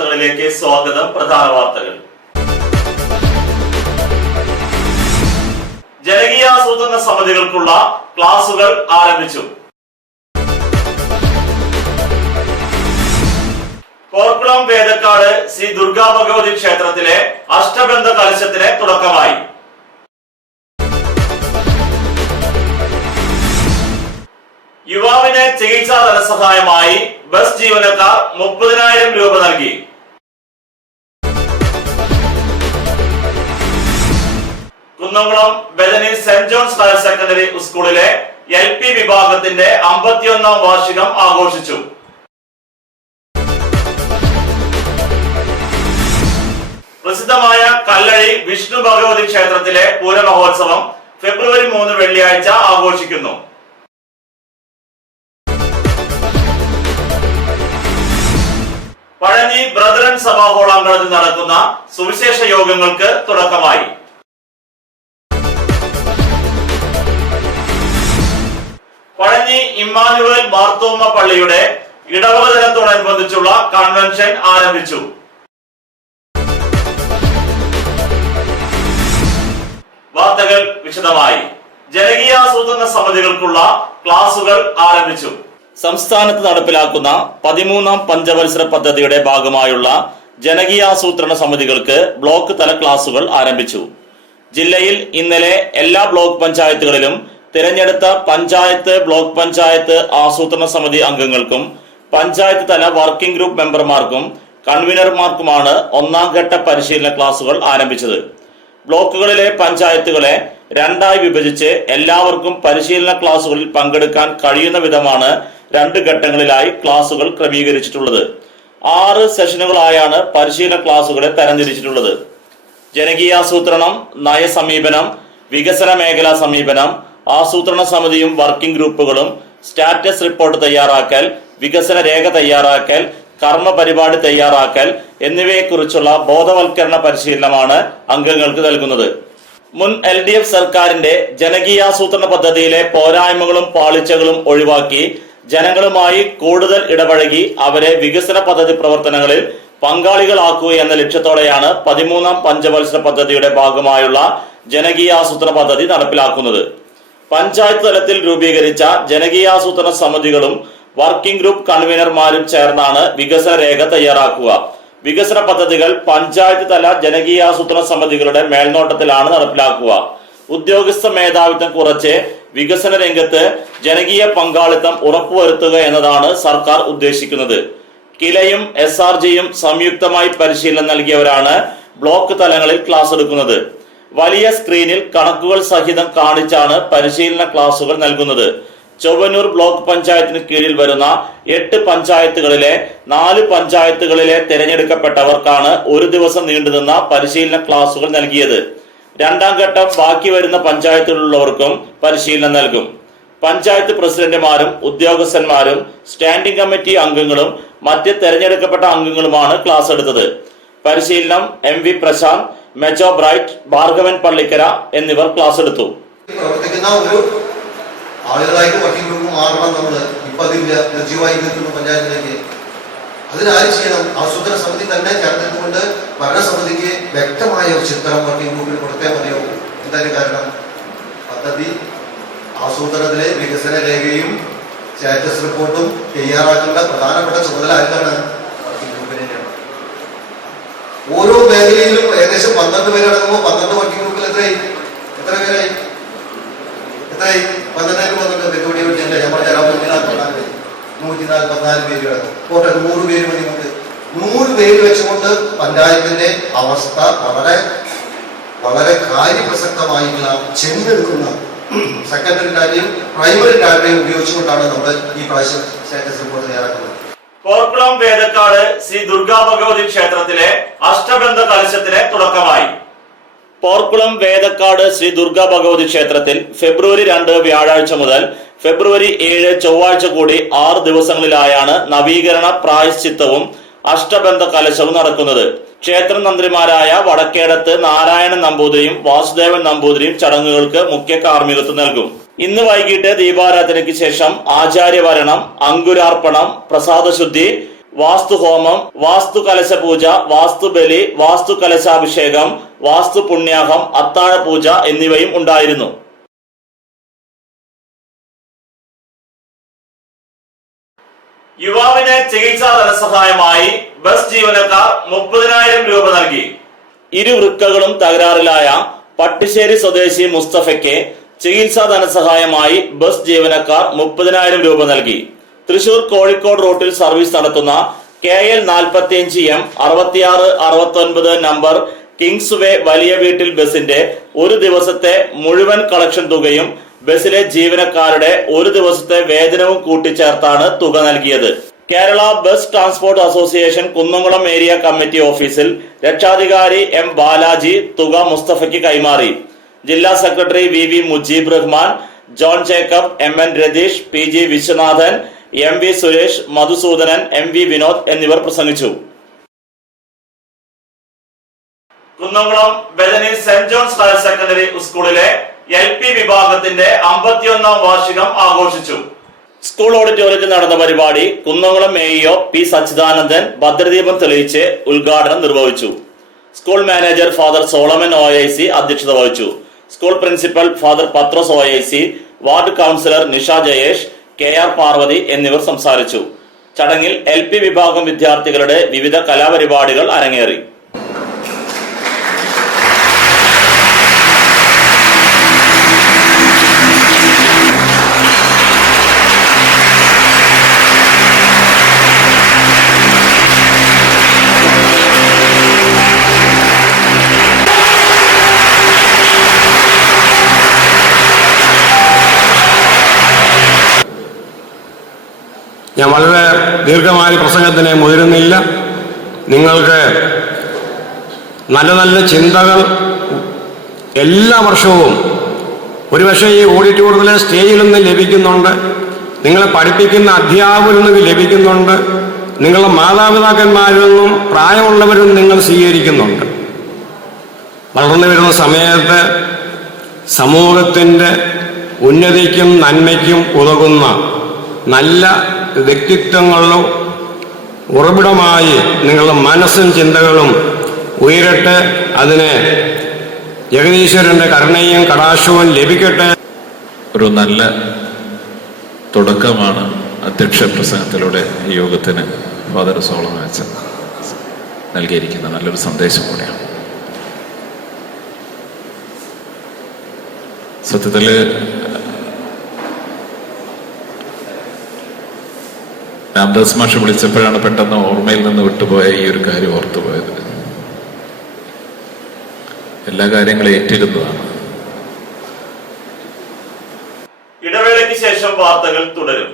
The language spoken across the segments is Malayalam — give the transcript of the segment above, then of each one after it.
വാർത്തകളിലേക്ക് സ്വാഗതം. പ്രധാന വാർത്തകൾ. ജനകീയാസൂത്രണ സമിതികൾക്കുള്ള ക്ലാസുകൾ ആരംഭിച്ചു. പോർക്കുളം വേദക്കാട് ശ്രീ ദുർഗാ ഭഗവതി ക്ഷേത്രത്തിലെ അഷ്ടബന്ധ കലശത്തിന് തുടക്കമായി. യുവാവിന് ചികിത്സാ ധനസഹായമായി ബസ് ജീവനക്കാർ 30,000 രൂപ നൽകി. Kunnamkulam Bethany saint John's higher secondary സ്കൂളിലെ LP വിഭാഗത്തിന്റെ 51ാം വാർഷികം ആഘോഷിച്ചു. പ്രസിദ്ധമായ കല്ലഴി വിഷ്ണു ഭഗവതി ക്ഷേത്രത്തിലെ പൂരമഹോത്സവം ഫെബ്രുവരി 3 വെള്ളിയാഴ്ച ആഘോഷിക്കുന്നു. പഴനി ബ്രദറൻ സഭാ ഹോളാങ്കണത്തിൽ നടക്കുന്ന സുവിശേഷ യോഗങ്ങൾക്ക് തുടക്കമായി. പഴനി ഇമ്മാനുവൽ മാർത്തോമ്മ പള്ളിയുടെ ഇടവക ദിനത്തോടനുബന്ധിച്ചുള്ള കൺവെൻഷൻ ആരംഭിച്ചു. വാർത്തകൾ വിശദമായി. ജനകീയാസൂത്രണ സമിതികൾക്കുള്ള ക്ലാസുകൾ ആരംഭിച്ചു. സംസ്ഥാനത്ത് നടപ്പിലാക്കുന്ന 13ാം പഞ്ചവത്സര പദ്ധതിയുടെ ഭാഗമായുള്ള ജനകീയാസൂത്രണ സമിതികൾക്ക് ബ്ലോക്ക് തല ക്ലാസുകൾ ആരംഭിച്ചു. ജില്ലയിൽ ഇന്നലെ എല്ലാ ബ്ലോക്ക് പഞ്ചായത്തുകളിലും തിരഞ്ഞെടുത്ത പഞ്ചായത്ത്, ബ്ലോക്ക് പഞ്ചായത്ത് ആസൂത്രണ സമിതി അംഗങ്ങൾക്കും പഞ്ചായത്ത് തല വർക്കിംഗ് ഗ്രൂപ്പ് മെമ്പർമാർക്കും കൺവീനർമാർക്കുമാണ് 1ാം ഘട്ട പരിശീലന ക്ലാസുകൾ ആരംഭിച്ചത്. ബ്ലോക്കുകളിലെ പഞ്ചായത്തുകളെ 2ആയി വിഭജിച്ച് എല്ലാവർക്കും പരിശീലന ക്ലാസുകളിൽ പങ്കെടുക്കാൻ കഴിയുന്ന വിധമാണ് 2 ഘട്ടങ്ങളിലായി ക്ലാസുകൾ ക്രമീകരിച്ചിട്ടുള്ളത്. 6 സെഷനുകളായാണ് പരിശീലന ക്ലാസുകളെ തരംതിരിച്ചിട്ടുള്ളത്. ജനകീയാസൂത്രണം, നയസമീപനം, വികസന മേഖലാ സമീപനം, ആസൂത്രണ സമിതിയും വർക്കിംഗ് ഗ്രൂപ്പുകളും, സ്റ്റാറ്റസ് റിപ്പോർട്ട് തയ്യാറാക്കൽ, വികസന രേഖ തയ്യാറാക്കൽ, കർമ്മ പരിപാടി തയ്യാറാക്കൽ എന്നിവയെക്കുറിച്ചുള്ള ബോധവൽക്കരണ പരിശീലനമാണ് അംഗങ്ങൾക്ക് നൽകുന്നത്. മുൻ LDF സർക്കാരിന്റെ ജനകീയാസൂത്രണ പദ്ധതിയിലെ പോരായ്മകളും പാളിച്ചകളും ഒഴിവാക്കി ജനങ്ങളുമായി കൂടുതൽ ഇടപഴകി അവരെ വികസന പദ്ധതി പ്രവർത്തനങ്ങളിൽ പങ്കാളികളാക്കുക എന്ന ലക്ഷ്യത്തോടെയാണ് 13ാം പഞ്ചവത്സര പദ്ധതിയുടെ ഭാഗമായുള്ള ജനകീയാസൂത്രണ പദ്ധതി നടപ്പിലാക്കുന്നത്. പഞ്ചായത്ത് തലത്തിൽ രൂപീകരിച്ച ജനകീയാസൂത്രണ സമിതികളും വർക്കിംഗ് ഗ്രൂപ്പ് കൺവീനർമാരും ചേർന്നാണ് വികസന രേഖ തയ്യാറാക്കുക. വികസന പദ്ധതികൾ പഞ്ചായത്ത് തല ജനകീയാസൂത്രണ സമിതികളുടെ മേൽനോട്ടത്തിലാണ് നടപ്പിലാക്കുക. ഉദ്യോഗസ്ഥ മേധാവിത്വം കുറച്ച് വികസന രംഗത്ത് ജനകീയ പങ്കാളിത്തം ഉറപ്പുവരുത്തുക എന്നതാണ് സർക്കാർ ഉദ്ദേശിക്കുന്നത്. കിലയും SRGയും സംയുക്തമായി പരിശീലനം നൽകിയവരാണ് ബ്ലോക്ക് തലങ്ങളിൽ ക്ലാസ് എടുക്കുന്നത്. വലിയ സ്ക്രീനിൽ കണക്കുകൾ സഹിതം കാണിച്ചാണ് പരിശീലന ക്ലാസുകൾ നൽകുന്നത്. ചൊവ്വന്നൂർ ബ്ലോക്ക് പഞ്ചായത്തിന് കീഴിൽ വരുന്ന 8 പഞ്ചായത്തുകളിലെ 4 പഞ്ചായത്തുകളിലെ തിരഞ്ഞെടുക്കപ്പെട്ടവർക്കാണ് 1 ദിവസം നീണ്ടുനിന്ന പരിശീലന ക്ലാസുകൾ നൽകിയത്. 2ാം ഘട്ടം ബാക്കി വരുന്ന പഞ്ചായത്തുകളിലുള്ളവർക്കും പരിശീലനം നൽകും. പഞ്ചായത്ത് പ്രസിഡന്റുമാരും ഉദ്യോഗസ്ഥന്മാരും സ്റ്റാൻഡിംഗ് കമ്മിറ്റി അംഗങ്ങളും മറ്റ് തെരഞ്ഞെടുക്കപ്പെട്ട അംഗങ്ങളുമാണ് ക്ലാസ് എടുത്തത്. പരിശീലനം MV പ്രശാന്ത്, മെജോ ബ്രൈറ്റ്, ഭാർഗവൻ പള്ളിക്കര എന്നിവർ ക്ലാസ് എടുത്തു. ആളുകളായിട്ട് വർക്കിംഗ് ഗ്രൂപ്പ് മാറണം. നമ്മൾ ഇപ്പൊ അതില്ല, നിർജീവമായി നിൽക്കുന്ന പഞ്ചായത്തിലേക്ക്. അതിനാരും ചെയ്യണം, ആസൂത്രണ സമിതി തന്നെ ചേർന്നിട്ടുകൊണ്ട് ഭരണസമിതിക്ക് വ്യക്തമായ ഒരു ചിത്രം വർക്കിംഗ് ഗ്രൂപ്പിൽ കൊടുത്തേ മതിയാവും. എന്തായാലും കാരണം പദ്ധതി ആസൂത്രണത്തിലെ വികസന രേഖയും സ്റ്റാറ്റസ് റിപ്പോർട്ടും തയ്യാറാക്കേണ്ട പ്രധാനപ്പെട്ട ചുമതല ആർക്കാണ്? വർക്കിംഗ് ഗ്രൂപ്പിന് തന്നെയാണ്. ഓരോ മേഖലയിലും ഏകദേശം 12 പേരടങ്ങുമ്പോൾ 12 വർക്കിംഗ് ഗ്രൂപ്പിൽ എത്ര പേരായി? 12,000 വെക്കുപടി വെച്ചിട്ടുണ്ട്. നമ്മൾ 144 പേര് കിടക്കും. പോട്ടെ, 100 പേര് മതി. നമുക്ക് 100 പേര് വെച്ചുകൊണ്ട് പഞ്ചായത്തിന്റെ അവസ്ഥ വളരെ കാര്യപ്രസക്തമായിട്ടുള്ള ചെന്നെടുക്കുന്ന സെക്കൻഡറി ഡാറ്റയും പ്രൈമറി ഡാറ്റയും ഉപയോഗിച്ചുകൊണ്ടാണ് നമ്മൾ ഈ പ്രാവശ്യം സ്റ്റാറ്റസ് റിപ്പോർട്ട് തയ്യാറാക്കുന്നത്. പോർക്കുളം വേദക്കാട് ശ്രീ ദുർഗാ ഭഗവതി ക്ഷേത്രത്തിലെ അഷ്ടബന്ധ കലശത്തിന് തുടക്കമായി. പോർക്കുളം വേദക്കാട് ശ്രീ ദുർഗാ ഭഗവതി ക്ഷേത്രത്തിൽ ഫെബ്രുവരി 2 വ്യാഴാഴ്ച മുതൽ ഫെബ്രുവരി 7 ചൊവ്വാഴ്ച കൂടി 6 ദിവസങ്ങളിലായാണ് നവീകരണ പ്രായശ്ചിത്തവും അഷ്ടബന്ധ കലശവും നടക്കുന്നത്. ക്ഷേത്ര തന്ത്രിമാരായ വടക്കേടത്ത് നാരായണൻ നമ്പൂതിരിയും വാസുദേവൻ നമ്പൂതിരിയും ചടങ്ങുകൾക്ക് മുഖ്യ കാർമ്മികത്വം നൽകും. ഇന്ന് വൈകിട്ട് ദീപാരാധനയ്ക്ക് ശേഷം ആചാര്യവരണം, അങ്കുരാർപ്പണം, പ്രസാദശുദ്ധി, വാസ്തുഹോമം, വാസ്തുകലശ പൂജ, വാസ്തുബലി, വാസ്തുകലശാഭിഷേകം, വാസ്തുപുണ്യാഹം, അത്താഴ പൂജ എന്നിവയും ഉണ്ടായിരുന്നു. യുവാവിന് ചികിത്സാ ധനസഹായമായി ബസ് ജീവനക്കാർ 30,000 രൂപ നൽകി. ഇരുവൃക്കകളും തകരാറിലായ പട്ടിശ്ശേരി സ്വദേശി മുസ്തഫയ്ക്ക് ചികിത്സാ ധനസഹായമായി ബസ് ജീവനക്കാർ 30,000 രൂപ നൽകി. തൃശൂർ കോഴിക്കോട് റൂട്ടിൽ സർവീസ് നടത്തുന്ന KL 45M 6669 നമ്പർ കിങ്സ് വേ വലിയ വീട്ടിൽ ബസിന്റെ ഒരു ദിവസത്തെ മുഴുവൻ കളക്ഷൻ തുകയും ബസിലെ ജീവനക്കാരുടെ ഒരു ദിവസത്തെ വേതനവും കൂട്ടിച്ചേർത്താണ് തുക നൽകിയത്. Kerala bus transport association Kunnamkulam area committee ഓഫീസിൽ രക്ഷാധികാരി M ബാലാജി തുക മുസ്തഫയ്ക്ക് കൈമാറി. ജില്ലാ secretary VV Mujeeb Rahman, John Jacob, MN Ratheesh, PG Viswanathan, MV Suresh, Madhusoodanan, MV Vinod എന്നിവർ പ്രസംഗിച്ചു. Kunnamkulam Bethany saint John's higher secondary സ്കൂളിലെ LP വിഭാഗത്തിന്റെ 51ാം വാർഷികം ആഘോഷിച്ചു. സ്കൂൾ ഓഡിറ്റോറിയത്തിൽ നടന്ന പരിപാടി കുന്നംകുളം AEO P സച്ചിദാനന്ദൻ ഭദ്രദീപം തെളിയിച്ച് ഉദ്ഘാടനം നിർവഹിച്ചു. School manager father Solomon OIC അധ്യക്ഷത വഹിച്ചു. School principal father Pathros OIC, ward councillor Nisha Jayesh, KR Parvathi എന്നിവർ സംസാരിച്ചു. ചടങ്ങിൽ LP വിഭാഗം വിദ്യാർത്ഥികളുടെ വിവിധ കലാപരിപാടികൾ അരങ്ങേറി. ഞാൻ വളരെ ദീർഘമായ പ്രസംഗത്തിന് മുതിരുന്നില്ല. നിങ്ങൾക്ക് നല്ല നല്ല ചിന്തകൾ എല്ലാ വർഷവും ഒരുപക്ഷെ ഈ ഓഡിറ്റോറിയത്തിലെ സ്റ്റേജിൽ നിന്ന് ലഭിക്കുന്നുണ്ട്, നിങ്ങളെ പഠിപ്പിക്കുന്ന അധ്യാപകരിൽ നിന്ന് ലഭിക്കുന്നുണ്ട്, നിങ്ങളുടെ മാതാപിതാക്കന്മാരിൽ നിന്നും പ്രായമുള്ളവരിൽ നിന്നും നിങ്ങൾ സ്വീകരിക്കുന്നുണ്ട്. വളർന്നു വരുന്ന സമയത്ത് സമൂഹത്തിൻ്റെ ഉന്നതിക്കും നന്മയ്ക്കും ഉതകുന്ന നല്ല വ്യക്തിത്വങ്ങളിലും ഉറവിടമായി നിങ്ങളുടെ മനസ്സും ചിന്തകളും ഉയരട്ടെ. അതിന് ജഗദീശ്വരന്റെ കരുണയും കടാക്ഷവും ലഭിക്കട്ടെ. ഒരു നല്ല തുടക്കമാണ് അധ്യക്ഷ പ്രസംഗത്തിലൂടെ ഈ യോഗത്തിന് ഫാദർ സോളമൻ അച്ഛൻ നൽകിയിരിക്കുന്ന നല്ലൊരു സന്ദേശം കൂടെയാണ്. സത്യത്തില് രാംദാസ് മാഷ് വിളിച്ചപ്പോഴാണ് പെട്ടെന്ന് ഓർമ്മയിൽ നിന്ന് വിട്ടുപോയ ഈ ഒരു കാര്യം ഓർത്തുപോയത്. എല്ലാ കാര്യങ്ങളും ഏറ്റിരുന്നതാണ്. ഇടവേളയ്ക്ക് ശേഷം വാർത്തകൾ തുടരും.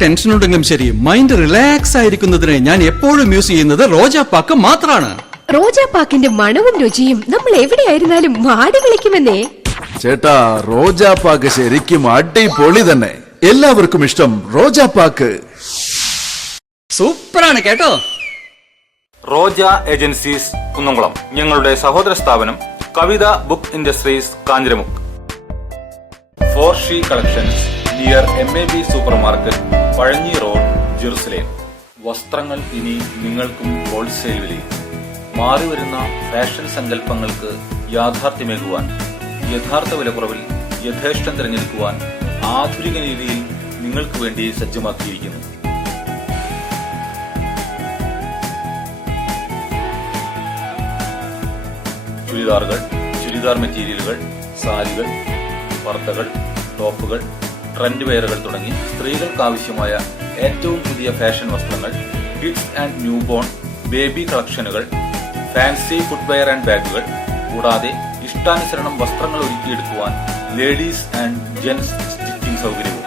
ടെൻഷൻ ഉണ്ടെങ്കിലും ശരി, മൈൻഡ് റിലാക്സ് ആയിരിക്കുന്നതിന് ഞാൻ എപ്പോഴും യൂസ് ചെയ്യുന്നത് റോജാപ്പാക്ക് മാത്രമാണ്. റോജാപ്പാക്കിന്റെ മണവും രുചിയും നമ്മൾ എവിടെയായിരുന്നാലും മാടി വിളിക്കുമെന്നേ. ചേട്ടാ, റോജാപ്പാക്ക് ശരിക്കും അടിപൊളി തന്നെ. എല്ലാവർക്കും ഇഷ്ടം റോജാപ്പാക്ക്. സൂപ്പറാണ് കേട്ടോ. റോജ ഏജൻസീസ് കുന്നംകുളം, ഞങ്ങളുടെ സഹോദര സ്ഥാപനം Kavitha book industries Kanjiramukku. 4C collections near MAB super market, Pazhanji road, Jerusalem. വസ്ത്രങ്ങൾ ഇനി നിങ്ങൾക്കും ഹോൾസെയിൽ വിലയിൽ. മാറിവരുന്ന ഫാഷൻ സങ്കല്പങ്ങൾക്ക് യാഥാർത്ഥ്യമേകുവാൻ, യഥാർത്ഥ വിലക്കുറവിൽ യഥേഷ്ടം തിരഞ്ഞെടുക്കുവാൻ ആധുനിക രീതിയിൽ നിങ്ങൾക്ക് വേണ്ടി സജ്ജമാക്കിയിരിക്കുന്നു. ചുരിദാറുകൾ, ചുരിദാർ മെറ്റീരിയലുകൾ, സാരികൾ, പർദ്ദകൾ, ടോപ്പുകൾ, ട്രെൻഡ് വെയറുകൾ തുടങ്ങി സ്ത്രീകൾക്ക് ആവശ്യമായ ഏറ്റവും പുതിയ ഫാഷൻ വസ്ത്രങ്ങൾ, kids and new born baby കളക്ഷനുകൾ, ഫാൻസി ഫുട്വെയർ ആൻഡ് ബാഗുകൾ, കൂടാതെ ഇഷ്ടാനുസരണം വസ്ത്രങ്ങൾ ഒരുക്കിയെടുക്കുവാൻ ലേഡീസ് ആൻഡ് ജെന്റ്സ് സ്റ്റിച്ചിങ് സൗകര്യവും.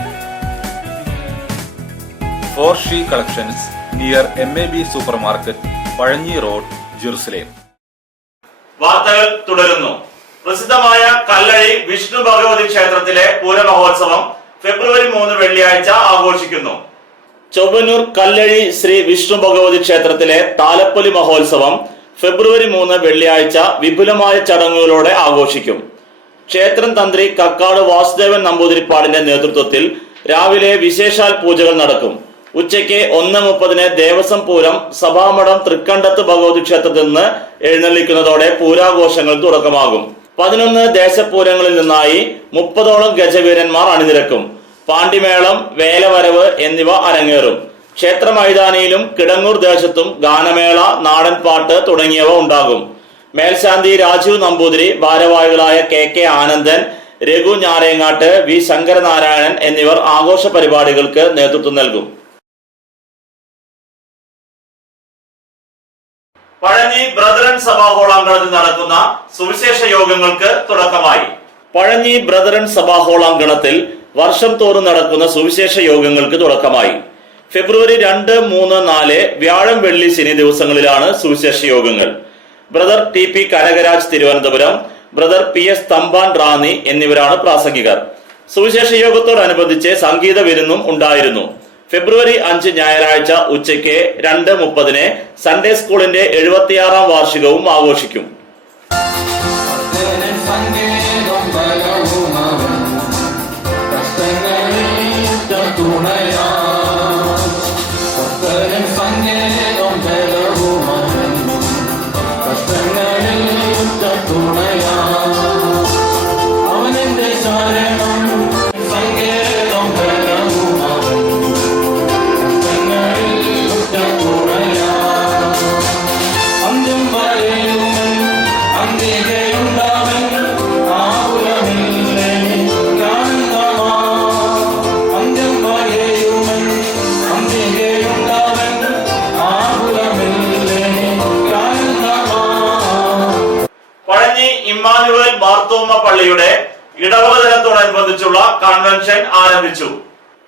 4She collections near MAB super market, Pazhanji road, Jerusalem. വാർത്തകൾ തുടരുന്നു. പ്രസിദ്ധമായ കല്ലഴി വിഷ്ണു ഭഗവതി ക്ഷേത്രത്തിലെ പൂരമഹോത്സവം ഫെബ്രുവരി 3 വെള്ളിയാഴ്ച ആഘോഷിക്കുന്നു. ചൊവ്വന്നൂർ കല്ലഴി ശ്രീ വിഷ്ണു ഭഗവതി ക്ഷേത്രത്തിലെ താലപ്പൊലി മഹോത്സവം ഫെബ്രുവരി 3 വെള്ളിയാഴ്ച വിപുലമായ ചടങ്ങുകളോടെ ആഘോഷിക്കും. ക്ഷേത്രം തന്ത്രി കക്കാട് വാസുദേവൻ നമ്പൂതിരിപ്പാടിന്റെ നേതൃത്വത്തിൽ രാവിലെ വിശേഷാൽ പൂജകൾ നടക്കും. ഉച്ചയ്ക്ക് 1:30 ദേവസ്വം പൂരം സഭാമഠം തൃക്കണ്ടത്ത് ഭഗവതി ക്ഷേത്രത്തിൽ നിന്ന് എഴുന്നള്ളിക്കുന്നതോടെ പൂരാഘോഷങ്ങൾ തുടക്കമാകും. 11 ദേശപൂരങ്ങളിൽ നിന്നായി 30ഓളം ഗജവീരന്മാർ അണിനിരക്കും. പാണ്ടിമേളം, വേലവരവ് എന്നിവ അരങ്ങേറും. ക്ഷേത്ര മൈതാനിയിലും കിടങ്ങൂർ ദേശത്തും ഗാനമേള, നാടൻപാട്ട് തുടങ്ങിയവ ഉണ്ടാകും. മേൽശാന്തി രാജീവ് നമ്പൂതിരി, ഭാരവാഹികളായ KK ആനന്ദൻ, രഘു ഞാരേങ്ങാട്ട്, വി ശങ്കരനാരായണൻ എന്നിവർ ആഘോഷ പരിപാടികൾക്ക് നേതൃത്വം നൽകും. പഴഞ്ഞി ബ്രദറൻ സഭാ ഹോളാങ്കണത്തിൽ നടക്കുന്ന സുവിശേഷ യോഗങ്ങൾക്ക് തുടക്കമായി. പഴഞ്ഞി ബ്രദറൻ സഭാ ഹോളാങ്കണത്തിൽ വർഷം തോറും നടക്കുന്ന സുവിശേഷ യോഗങ്ങൾക്ക് തുടക്കമായി. ഫെബ്രുവരി 2, 3, 4 വ്യാഴം, വെള്ളി, ശനി ദിവസങ്ങളിലാണ് സുവിശേഷ യോഗങ്ങൾ. Brother TP Kanakaraj Thiruvananthapuram, brother PS Thampan Ranni എന്നിവരാണ് പ്രാസംഗികർ. സുവിശേഷ യോഗത്തോടനുബന്ധിച്ച് സംഗീത വിരുന്നും ഉണ്ടായിരുന്നു. ഫെബ്രുവരി 5 ഞായറാഴ്ച ഉച്ചയ്ക്ക് 2:30 സൺഡേ സ്കൂളിന്റെ 76ാം വാർഷികവും ആഘോഷിക്കും. ഇമ്മാനുവേൽ മാർത്തോമ പള്ളിയുടെ ഇടവക ദിനത്തോടനുബന്ധിച്ചുള്ള കൺവെൻഷൻ ആരംഭിച്ചു.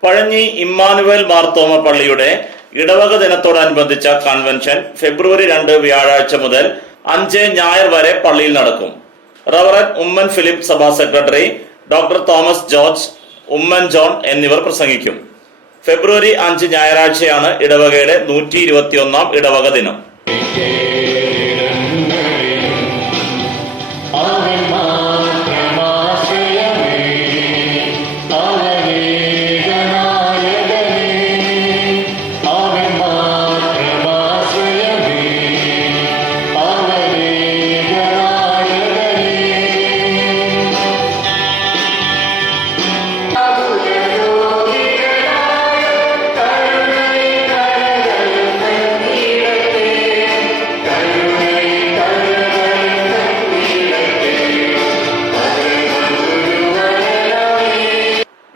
പഴഞ്ഞി ഇമ്മാനുവേൽ മാർത്തോമ പള്ളിയുടെ ഇടവക ദിനത്തോടനുബന്ധിച്ച കൺവെൻഷൻ ഫെബ്രുവരി 2 വ്യാഴാഴ്ച മുതൽ 5 ഞായർ വരെ പള്ളിയിൽ നടക്കും. റവറൻ ഉമ്മൻ ഫിലിപ്പ് സഭാ secretary, doctor Thomas George, Oommen John എന്നിവർ പ്രസംഗിക്കും. ഫെബ്രുവരി 5 ഞായറാഴ്ചയാണ് ഇടവകയുടെ 121ാം ഇടവക ദിനം.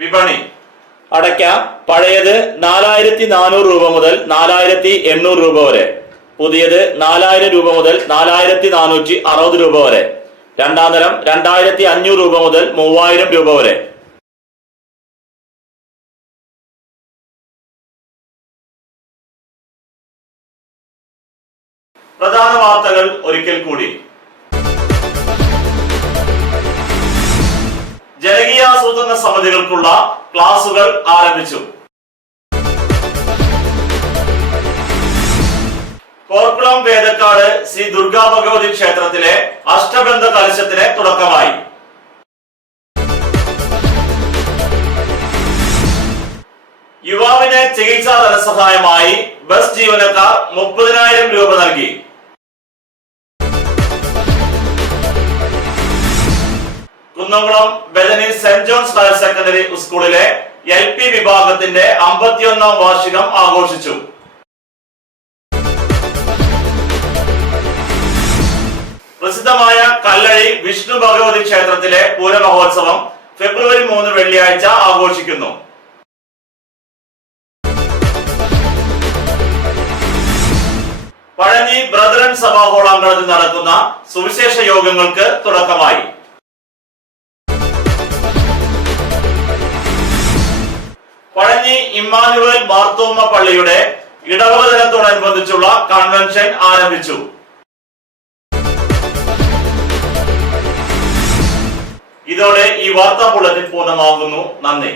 വിപണി. അടയ്ക്ക പഴയത് 4400 രൂപ മുതൽ 4800 രൂപ വരെ, പുതിയത് 4000 രൂപ മുതൽ 4460 രൂപ വരെ, രണ്ടാം തരം 2500 രൂപ മുതൽ 3000 രൂപ വരെ. പ്രധാന വാർത്തകൾ ഒരിക്കൽ കൂടി. ജനകീയാസൂത്രണ സമിതികൾക്കുള്ള ക്ലാസുകൾ ആരംഭിച്ചു. പോർക്കുളം വേദക്കാട് ശ്രീ ദുർഗാ ഭഗവതി ക്ഷേത്രത്തിലെ അഷ്ടബന്ധ കലശത്തിന് തുടക്കമായി. യുവാവിന് ചികിത്സാ ധനസഹായമായി ബസ് ജീവനക്കാർ 30,000 രൂപ നൽകി. Kunnamkulam Bethany saint John's higher secondary സ്കൂളിലെ LP വിഭാഗത്തിന്റെ 51ാം വാർഷികം ആഘോഷിച്ചു. പ്രസിദ്ധമായ കല്ലഴി വിഷ്ണു ഭഗവതി ക്ഷേത്രത്തിലെ പൂരമഹോത്സവം ഫെബ്രുവരി 3 വെള്ളിയാഴ്ച ആഘോഷിക്കുന്നു. പഴഞ്ഞി ബ്രദറൻ സഭാ ഹോളാങ്കണത്തിൽ നടക്കുന്ന സുവിശേഷ യോഗങ്ങൾക്ക് തുടക്കമായി. പഴഞ്ഞി ഇമ്മാനുവൽ മാർത്തോമ പള്ളിയുടെ ഇടവക ദിനത്തോടനുബന്ധിച്ചുള്ള കൺവെൻഷൻ ആരംഭിച്ചു. ഇതോടെ ഈ വാർത്താ ബുള്ളറ്റിൻ പൂർണ്ണമാകുന്നു. നന്ദി.